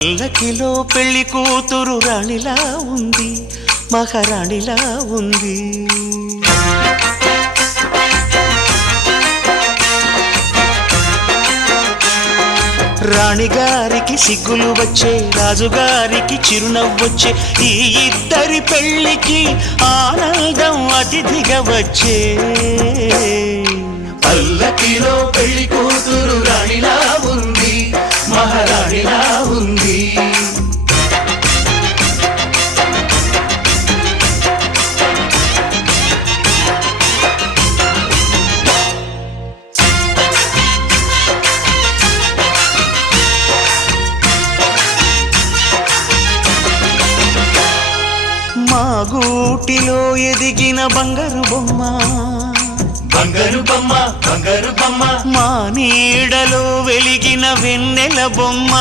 పల్లకిలో పెళ్లి కూతురు రాణిలా ఉంది, మహారాణిలా ఉంది. రాణిగారికి సిగ్గులు వచ్చే, రాజుగారికి చిరునవ్వొచ్చే, ఈ ఇద్దరి పెళ్లికి ఆనందం అతిథిగా వచ్చే. పల్లకిలో పెళ్లి కూతురు రాణిలా ఉంది, మహారాణిలా ఉంది. మా గూటిలో ఎదిగిన బంగారు బొమ్మ, బంగారు బొమ్మ, బంగారు బొమ్మ, మా నీడలో వెలిగిన వెన్నెల బొమ్మ.